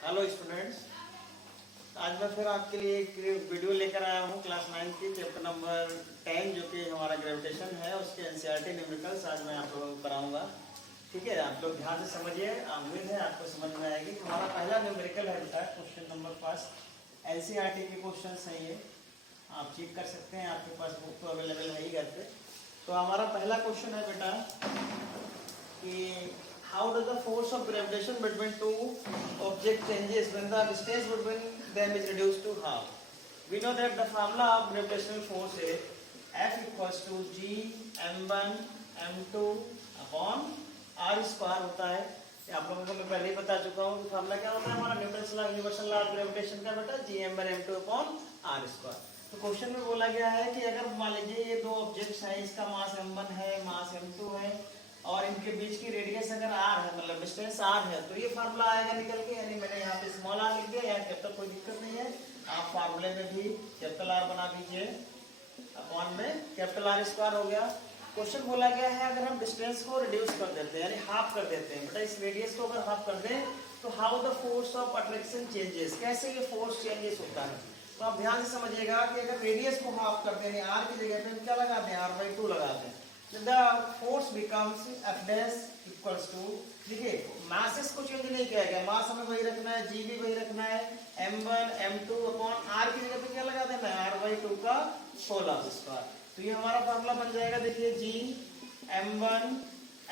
Hello students, आज मैं फिर आपके लिए एक वीडियो लेकर आया हूँ क्लास 9 की चैप्टर नंबर 10 जो कि हमारा ग्रेविटेशन है उसके एनसीईआरटी न्यूमेरिकल्स आज मैं आप लोगों को कराऊंगा। ठीक है, आप लोग ध्यान से समझिए, उम्मीद है आपको समझ में आएगी। हमारा पहला न्यूमेरिकल है बेटा क्वेश्चन नंबर फर्स्ट। एनसीईआरटी के क्वेश्चन हैं ये, आप चेक कर सकते हैं, आपके पास बुक तो अवेलेबल है ही घर पे। तो हमारा पहला क्वेश्चन है बेटा कि how does the force of gravitation between two objects changes when the distance between them is reduced to half? We know that the formula of gravitational force is F equals to G m1 m2 upon r square होता है। ये आप लोगों को मैं पहले ही बता चुका हूँ कि फार्मूला क्या होता है हमारा Newton's law, universal law of gravitation का बेटा G m1 m2 upon r square। तो क्वेश्चन में बोला गया है कि अगर मान लीजिए ये दो ऑब्जेक्ट्स हैं, इसका मास m1 है, मास m2 है और इनके बीच की रेडियस अगर r है, मतलब डिस्टेंस r है, तो ये फार्मूला आएगा निकल के। यानी मैंने यहाँ पे स्मॉल r लिख दिया, यहाँ कैपिटल कोई दिक्कत नहीं है, आप फार्मूले में भी कैपिटल R बना दीजिए, अपॉन में कैपिटल R स्क्वायर हो गया। क्वेश्चन बोला गया है अगर हम डिस्टेंस को रिड्यूस कर देते हैं, यानी हाफ कर देते हैं बेटा, इस रेडियस को अगर हाफ कर दें तो how the force of attraction changes, कैसे ये फोर्स चेंजेस होता है। तो आप ध्यान से समझिएगा कि अगर रेडियस को हाफ कर दें, r की जगह पे हम क्या लगा दें, r/2 लगा दें, the force becomes F dash equals to, देखिए मासेस को चेंज नहीं किया गया, मास हमें वही रखना है, जी भी वही रखना है, m1 m2 अपॉन r की जगह पे क्या लगा देना है, r/2 का होल स्क्वायर। तो ये हमारा फार्मूला बन जाएगा, देखिए g m1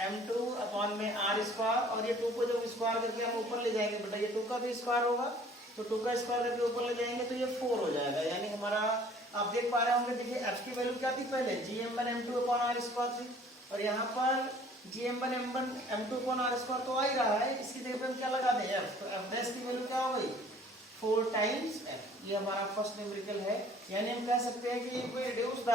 m2 अपॉन में r स्क्वायर, और ये 2 को जब स्क्वायर करके हम ऊपर ले जाएंगे बेटा, ये 2 का भी स्क्वायर होगा, तो 2 का स्क्वायर करके ऊपर ले जाएंगे तो ये 4 हो जाएगा। यानी हमारा आप देख पा रहे होंगे, देखिए f की वैल्यू क्या थी पहले, gm1 m2 upon r square थी, और यहाँ पर gm1 m1 m2 upon r square तो आ ही रहा है, इसकी जगह पे हम क्या लगा दें f, तो f डैश की वैल्यू क्या हो गई 4 टाइम्स f। ये हमारा फर्स्ट न्यूमेरिकल है। यानी हम कह सकते हैं कि वी रिड्यूस द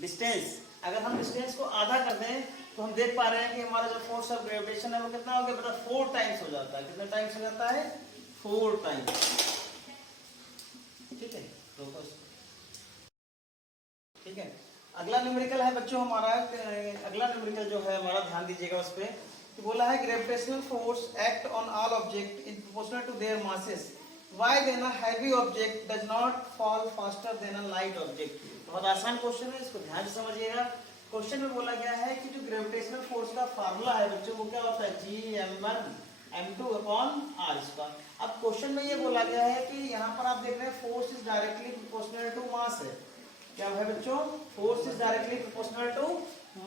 डिस्टेंस, अगर हम डिस्टेंस को आधा कर दें तो हम देख पा रहे हैं कि हमारा जो फोर्स ऑफ ग्रेविटेशन है वो कितना हो गया बेटा, 4 टाइम्स हो जाता है। कितने टाइम्स हो जाता है, 4 टाइम्स। ठीक है, ठीक है। अगला न्यूमेरिकल है बच्चों हमारा, अगला न्यूमेरिकल जो है हमारा, ध्यान दीजिएगा उस पे। तो बोला है gravitational force act on all object in proportional to their masses, why then a heavy object does not fall faster than a light object. बहुत आसान क्वेश्चन है, इसको ध्यान से समझिएगा। क्वेश्चन में बोला गया है कि जो ग्रेविटेशनल फोर्स का फार्मूला है बच्चों वो क्या होता है, Gm1 m2 upon r square. अब क्वेश्चन में ये बोला गया है कि यहाँ पर आप देख रहे हैं force is directly proportional to mass है। क्या है बच्चों, force is directly proportional to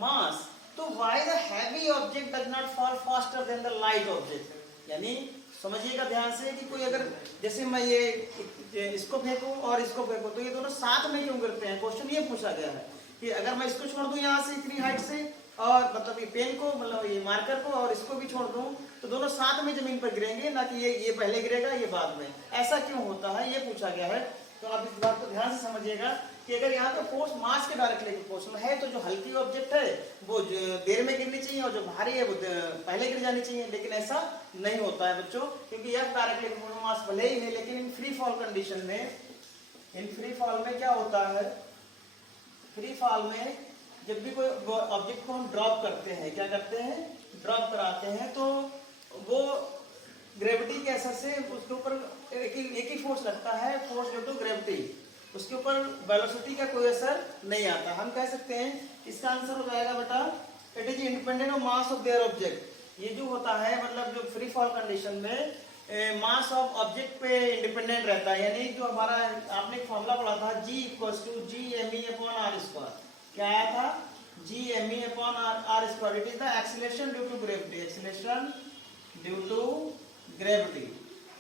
mass, तो why the heavy object does not fall faster than the light object. यानी समझिएगा ध्यान से कि कोई अगर जैसे मैं ये इसको फेंकूं और इसको फेंकूं तो ये दोनों साथ में क्यों गिरते हैं। क्वेश्चन ये पूछा गया है कि अगर मैं इसको छोड़ दूं यहाँ से इतनी हाइट से, और मतलब ये पेन को, मतलब ये मार्कर को और इसको भी छोड़ दूं तो दोनों साथ में जमीन पर गिरेंगे, ना कि ये पहले गिरेगा ये बाद में। ऐसा क्यों होता है ये पूछा गया है। तो आप इस बात को ध्यान से समझिएगा कि अगर यहाँ पे फोर्स मास के डायरेक्टली प्रोपोर्शनल है तो जो हल्की ऑब्जेक्ट है वो देर में गिरनी चाहिए और जो भारी है वो पहले गिर जानी चाहिए, लेकिन ऐसा नहीं होता है बच्चों, क्योंकि यह डायरेक्टली प्रोपोर्शनल मास भले ही है, लेकिन इन फ्री फॉल कंडीशन में, इन फ्री फॉल में क्या होता है, फ्री फॉल में जब भी कोई ऑब्जेक्ट को हम ड्रॉप करते हैं, क्या करते हैं, ड्रॉप कराते हैं, तो वो ग्रेविटी के असर से उसके ऊपर एक ही फोर्स लगता है, फोर्स ड्यू टू ग्रेविटी, उसके ऊपर वेलोसिटी का कोई असर नहीं आता। हम कह सकते हैं इसका आंसर हो जाएगा बेटा, it is independent of mass of their object. ये जो होता है मतलब जो फ्री फॉल कंडीशन में मास ऑफ ऑब्जेक्ट पे इंडिपेंडेंट रहता है। यानी जो हमारा आपने एक फॉर्मूला पढ़ा था G equals to GME upon r square, क्या आया था, GME upon r square, it is the acceleration due to gravity, acceleration due to gravity.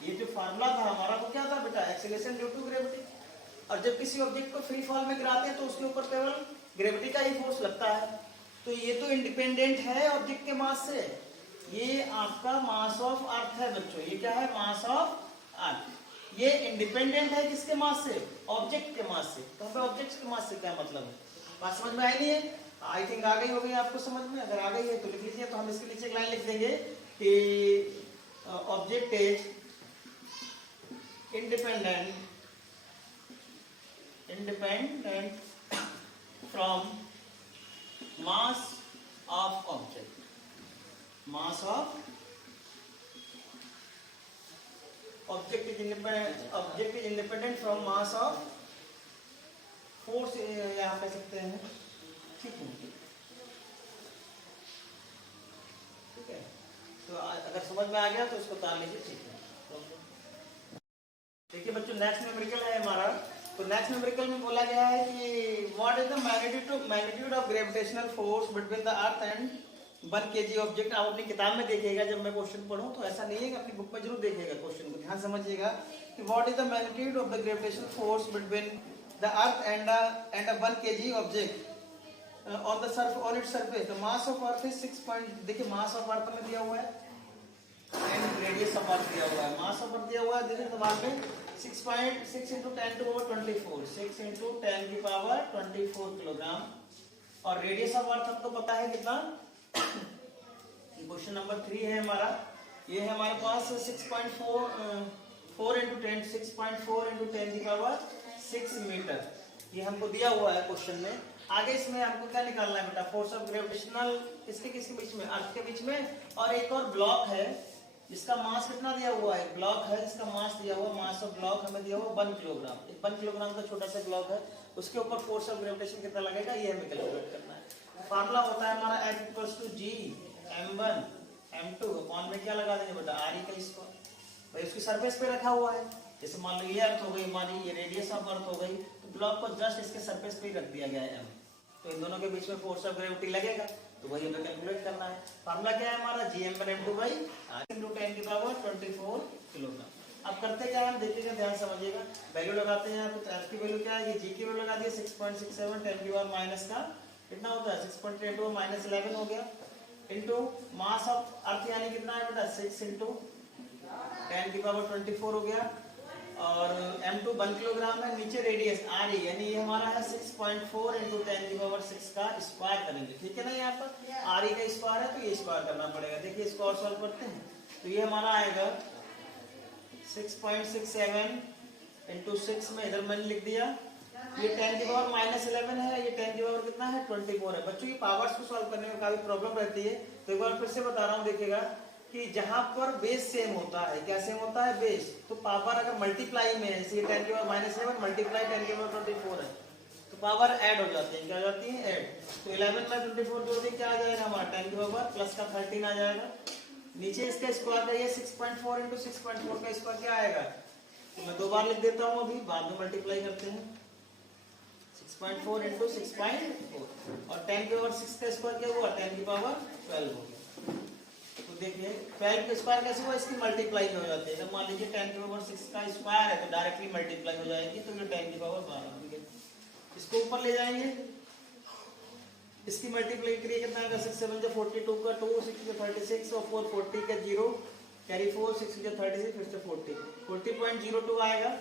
ये जो फार्मूला था हमारा वो क्या था बेटा, एक्सीलरेशन ड्यू टू ग्रेविटी। और जब किसी ऑब्जेक्ट को फ्री फॉल में गिराते हैं तो उसके ऊपर केवल ग्रेविटी का ही फोर्स लगता है, तो ये तो इंडिपेंडेंट है ऑब्जेक्ट के मास से। ये आपका मास ऑफ अर्थ है बच्चों, ये क्या है, मास ऑफ अर्थ। ये इंडिपेंडेंट है किसके मास से, ऑब्जेक्ट के मास से। तो हमें ऑब्जेक्ट के मास से क्या मतलब है, बात समझ में आई नहीं है, आई थिंक आ गई होगी आपको समझ में। अगर आ गई है तो लिख लीजिए। तो हम इसके नीचे एक लाइन लिख देंगे कि object is independent from mass of object, mass of object is independent from mass of force, यहाँ कह सकते हैं। ठीक है, ठीक है, तो अगर समझ में आ गया तो इसको उतार लीजिए। ठीक है, देखिए बच्चों नेक्स्ट न्यूमेरिकल है हमारा। तो नेक्स्ट न्यूमेरिकल में बोला गया है कि what is the magnitude of gravitational force between the earth and 1 kg object. आप अपनी किताब में देखिएगा, जब मैं क्वेश्चन पढ़ूं तो ऐसा नहीं है कि अपनी बुक में जरूर देखिएगा, क्वेश्चन को ध्यान समझिएगा कि what is the magnitude of the gravitational force between the earth and a 1 kg object on its surface. The mass of earth is 6 देखिए मास ऑफ अर्थ में दिया हुआ है एंड रेडियस ऑफ अर्थ दिया हुआ है। मास ऑफ अर्थ दिया हुआ है, देखिए दिमाग में 6.6 into 10 to power 24, 6 into 10 की पावर 24 किलोग्राम। और रेडियस ऑफ अर्थ आपको पता है कितना, क्वेश्चन नंबर 3 है हमारा। ये है हमारे पास 6.4 into 10, 6.4 into 10 की पावर 6 मीटर। ये हमको दिया हुआ है क्वेश्चन में। आगे इसमें हमको क्या निकालना है बेटा, फोर्स ऑफ ग्रेविटेशनल किसके बीच में, अर्थ के बीच में। और एक और ब्लॉक है जिसका मास कितना दिया हुआ है, ब्लॉक है जिसका मास दिया हुआ, मास ऑफ ब्लॉक हमें दिया हुआ 1 किलोग्राम। 1 किलोग्राम का छोटा सा ब्लॉक है, उसके ऊपर फोर्स ऑफ ग्रेविटेशन कितना लगेगा ये हमें कैलकुलेट करना है। फार्मूला होता है हमारा F = G m1 m2 upon में क्या लगा देंगे बेटा, RE का स्क्वायर। भाई उसकी सरफेस पे रखा हुआ है, जैसे मान लो ये अर्थ हो गई, मान लो ये रेडियस ऑफ अर्थ हो गई, तो ब्लॉक को जस्ट इसके सरफेस पे ही रख दिया गया है m। तो इन दोनों के बीच में फोर्स ऑफ ग्रेविटी लगेगा, तो वही हमें कैलकुलेट करना है। फार्मूला क्या है हमारा, Gm/m2 × 10 की पावर 24 किलोग्राम। अब करते क्या है हम देखिएगा, ध्यान समझिएगा। वैल्यू लगाते हैं, तो F की वैल्यू क्या है, ये G की वैल्यू लगा दी 6.67, 10 की पावर माइनस का कितना होता है 6.32 माइनस 11 हो गया, इनटू मास ऑफ अर्थ यानी कितना है बेटा 6 into 10 की पावर 24 हो गया, और m2 1 किलोग्राम है, नीचे रेडियस RE यानी ये हमारा है 6.4 into 10 की पावर 6 का स्क्वायर करेंगे। ठीक है ना, यहाँ पर RE का स्क्वायर है तो ये स्क्वायर करना पड़ेगा। देखिए इसको और सॉल्व करते हैं, तो ये हमारा आएगा 6.67 into 6 में इधर मैंने लिख दिया, ये 10 की पावर माइनस 11 है, ये 10 की पावर कितना है 24 है। बच्चों ये पावर्स को सॉल्व करने में काफी प्रॉब्लम रहती है, तो एक बार फिर से बता रहा हूँ, देखिएगा कि जहां पर बेस सेम होता है, क्या सेम होता है बेस, तो पावर अगर मल्टीप्लाई में है, जैसे 10 की पावर माइनस 11 मल्टीप्लाई 10 की पावर 24 है, तो पावर ऐड हो जाती है, क्या हो जाती है ऐड। तो 11 में 24 जोड़ दें क्या आ जाएगा हमारा 10 की पावर प्लस का 13 आ जाएगा, नीचे इसका स्क्वायर करिए 6.4 into 6.4 का स्क्वायर क्या आएगा, तो मैं 2 बार लिख देता हूँ, अभी बाद में मल्टीप्लाई करते हैं। 6.4 into 6.4 और 10 की पावर 6 का स्क्वायर क्या हुआ 10 की पावर 12 हो गया। तो देखिए 12 का स्क्वायर कैसे हुआ, इसकी मल्टीप्लाई हो जाती है। मान लीजिए 10 की पावर 6 का स्क्वायर है तो डायरेक्टली मल्टीप्लाई हो जाएगी, तो ये 10 की पावर 12 हो गई। इसको ऊपर ले जाएंगे, इसकी मल्टीप्लाई करिए कितना आएगा 6 7 जो 42 का 2 6 जो 36 और 4 40 का 0 कैरी 4 6 जो 36 फिर से 40.02 आएगा।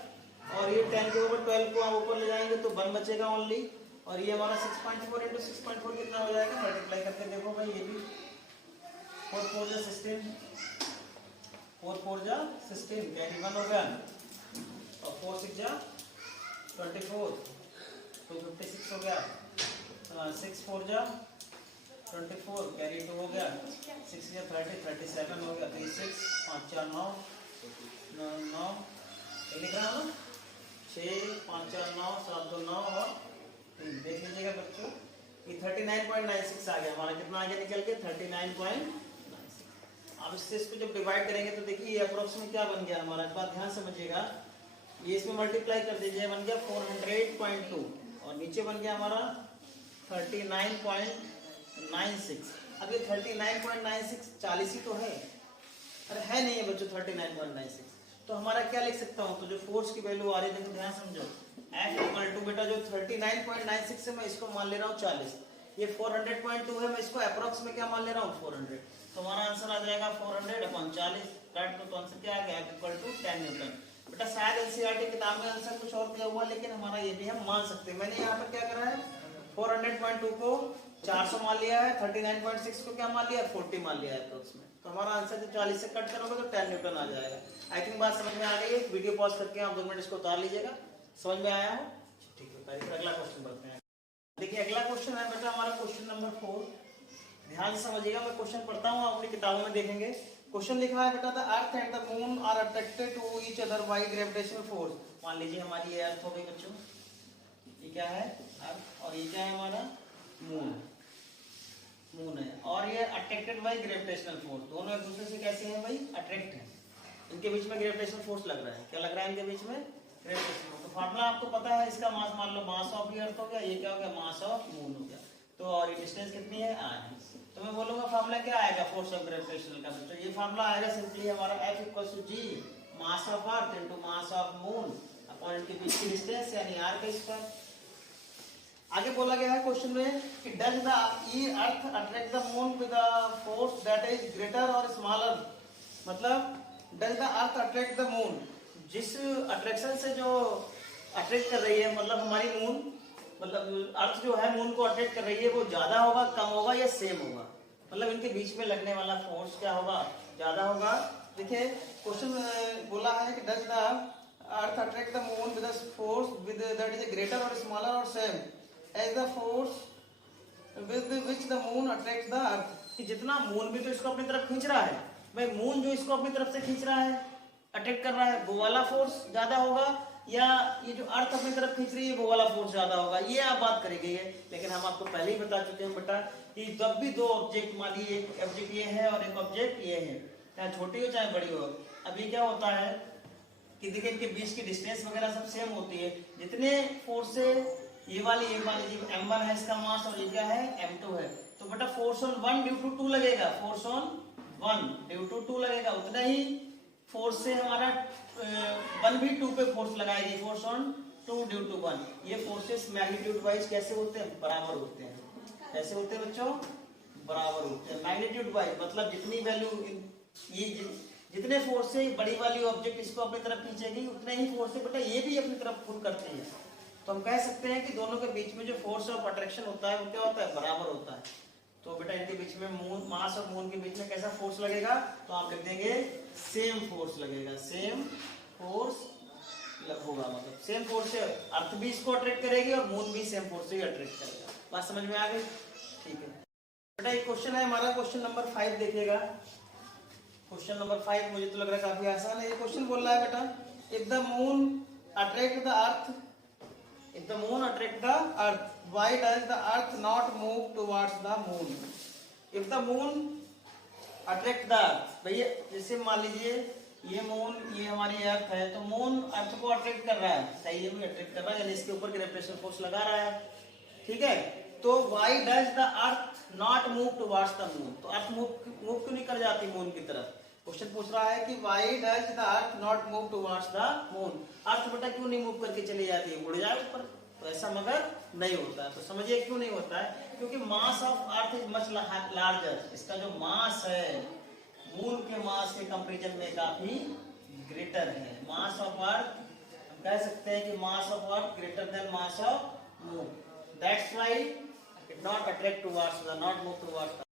और ये 10 के ऊपर 12 को हम ऊपर ले जाएंगे तो 1 बचेगा ओनली, और ये हमारा 6.4 into 6.4 कितना हो जाएगा, मल्टीप्लाई करके देखो भाई, ये भी 4 4 जा 16 4 4 जा 16 कैरी 1 हो गया, और 4 6 जा 24 तो 56 हो गया, 6 4 जा 24 कैरी 2 हो गया, 6 जा 30 37 हो गया, 3 6 5 4 9 9 लिख रहा हूँ 6 5 4 9 7 2 9 और देख लीजिएगा बच्चों, ये 39.96 आ गया हमारा, कितना आगे निकल के 39.96। अब इससे इसको जब डिवाइड करेंगे तो देखिए ये अप्रोक्स में क्या बन गया हमारा, एक बात ध्यान समझिएगा, ये इसमें मल्टीप्लाई कर दीजिए, बन गया 400.2 और नीचे बन गया हमारा 39.96। अब ये 39.96 40 ही तो है, अरे है नहीं है बच्चों 39.96, तो हमारा क्या लिख सकता हूँ, तो जो फोर्स की वैल्यू आ रही है देखो ध्यान समझो, F इक्वल टू बेटा जो 39.96 है मैं इसको मान ले रहा हूँ 40, ये 400.2 है मैं इसको अप्रोक्स में क्या मान ले रहा हूँ 400, तो हमारा आंसर आ जाएगा 400/40। राइट, तो आंसर क्या आ गया F इक्वल टू 10 न्यूटन। बेटा शायद एनसीईआरटी किताब में आंसर कुछ और दिया हुआ, लेकिन हमारा ये भी हम मान सकते हैं। मैंने यहाँ पर क्या करा है 400.2 को 400 मान लिया है, 39.6 को क्या मान लिया 40 मान लिया है अप्रोक्स में, तो हमारा आंसर जो 40 से कट करोगे तो 10 न्यूटन आ जाएगा। आई थिंक बात समझ में आ गई है, वीडियो पॉज करके आप 2 मिनट इसको उतार लीजिएगा, समझ में आया हो, ठीक है। फिर अगला क्वेश्चन बढ़ते हैं। देखिए अगला क्वेश्चन है बेटा हमारा क्वेश्चन नंबर 4, ध्यान से समझिएगा, मैं क्वेश्चन पढ़ता हूँ अपनी किताबों में देखेंगे, क्वेश्चन लिखा है बेटा, the earth and the moon are attracted to each other by gravitational force. मान लीजिए हमारी ये अर्थ हो गई बच्चों, ये क्या है अर्थ, और ये क्या है हमारा मून, मून है, और ये अट्रैक्टेड बाय ग्रेविटेशनल फोर्स। दोनों एक दूसरे से कैसे हैं भाई, अट्रैक्ट हैं। इनके बीच में ग्रेविटेशनल फोर्स लग रहा है, क्या लग रहा है इनके बीच में, ग्रेविटेशनल फोर्स। तो फार्मूला आपको पता है इसका, मास मान लो मास ऑफ अर्थ हो गया, ये क्या हो गया मास ऑफ मून हो गया। तो और ये डिस्टेंस कितनी है r है। तो मैं बोलूंगा फार्मूला क्या आएगा फोर्स ऑफ ग्रेविटेशनल का, तो ये फार्मूला आएगा सिंपली हमारा F equals to G mass of earth into mass of moon upon इनके बीच की डिस्टेंस यानी r का स्क्वायर। आगे बोला गया है क्वेश्चन में कि does the earth attract the moon with the force that is greater और स्मॉलर, मतलब does the earth attract the moon, जिस अट्रैक्शन से जो अट्रैक्ट कर रही है, मतलब हमारी मून, मतलब अर्थ जो है मून को अट्रैक्ट कर रही है, वो ज्यादा होगा कम होगा या सेम होगा, मतलब इनके बीच में लगने वाला फोर्स क्या होगा, ज्यादा होगा। देखिए क्वेश्चन बोला है कि does the earth attract the moon with force with that is greater और स्मॉलर और same as the force with which the moon attract the earth, कि जितना मून भी तो इसको अपनी तरफ खींच रहा है, भाई मून जो इसको अपनी तरफ से खींच रहा है, अट्रैक्ट कर रहा है, वो वाला फोर्स ज्यादा होगा या ये जो अर्थ अपनी तरफ खींच रही है वो वाला फोर्स ज्यादा होगा, ये आप बात करी गई है। लेकिन हम आपको पहले ही बता चुके हैं बेटा कि जब भी दो ऑब्जेक्ट, मान लीजिए एक ऑब्जेक्ट ये है और एक ऑब्जेक्ट ये है, चाहे छोटी हो चाहे बड़ी हो, अभी क्या होता है कि देखिए इनके बीच की डिस्टेंस वगैरह सब सेम होती है, जितने फोर्स से ये वाली मान लीजिए m1 है इसका मास और ये क्या है m2 है, तो बेटा फोर्स ऑन 1 ड्यू टू 2 लगेगा, फोर्स ऑन 1 ड्यू टू 2 लगेगा, उतना ही फोर्स से हमारा 1 भी 2 पे फोर्स लगाएगी, फोर्स ऑन 2 ड्यू टू 1। ये फोर्सेस मैग्नीट्यूड वाइज कैसे होते हैं, बराबर होते हैं, कैसे होते हैं बच्चों, बराबर होते हैं। मैग्नीट्यूड वाइज मतलब जितनी वैल्यू ये जितने फोर्स से बड़ी वाली ऑब्जेक्ट इसको अपनी तरफ खींचेगी, उतने ही फोर्स से बेटा ये भी अपनी तरफ पुल करती है। तो हम कह सकते हैं कि दोनों के बीच में जो फोर्स ऑफ अट्रैक्शन होता है वो क्या होता है, बराबर होता है। तो बेटा इनके बीच में मून, मास और मून के बीच में कैसा फोर्स लगेगा, तो आप लिख देंगे सेम फोर्स लगेगा, सेम फोर्स होगा, मतलब सेम फोर्स से अर्थ भी इसको अट्रैक्ट करेगी और मून भी सेम फोर्स से ही अट्रैक्ट करेगा। बात समझ में आ गई, ठीक है बेटा। ये क्वेश्चन है हमारा क्वेश्चन नंबर 5, देखिएगा क्वेश्चन नंबर 5, मुझे तो लग रहा है काफी आसान है। ये क्वेश्चन बोल रहा है बेटा, if the moon attract the earth, if the moon attract the earth, why does the earth not move towards the moon? if the moon attract the earth, भैया जैसे मान लीजिए ये मून, ये हमारी अर्थ है, तो मून अर्थ को अट्रैक्ट कर रहा है, सही है, भी अट्रैक्ट कर रहा है, यानी इसके ऊपर ग्रेविटेशनल फोर्स लगा रहा है, ठीक है। तो why does the earth not move towards the moon, तो अर्थ मूव क्यों नहीं कर जाती मून की तरफ। क्वेश्चन पूछ रहा है कि why does the earth not move towards the moon, अर्थ बेटा क्यों नहीं मूव करके चली जाती है, उड़ जाए ऊपर, तो ऐसा मगर नहीं होता है। तो समझिए क्यों नहीं होता है, क्योंकि मास of earth is much larger, इसका जो मास है मून के मास के कंपैरिजन में काफी ग्रेटर है। मास ऑफ अर्थ हम कह सकते हैं कि मास of earth greater then mass of moon, that's why it not attract towards the, not move towards the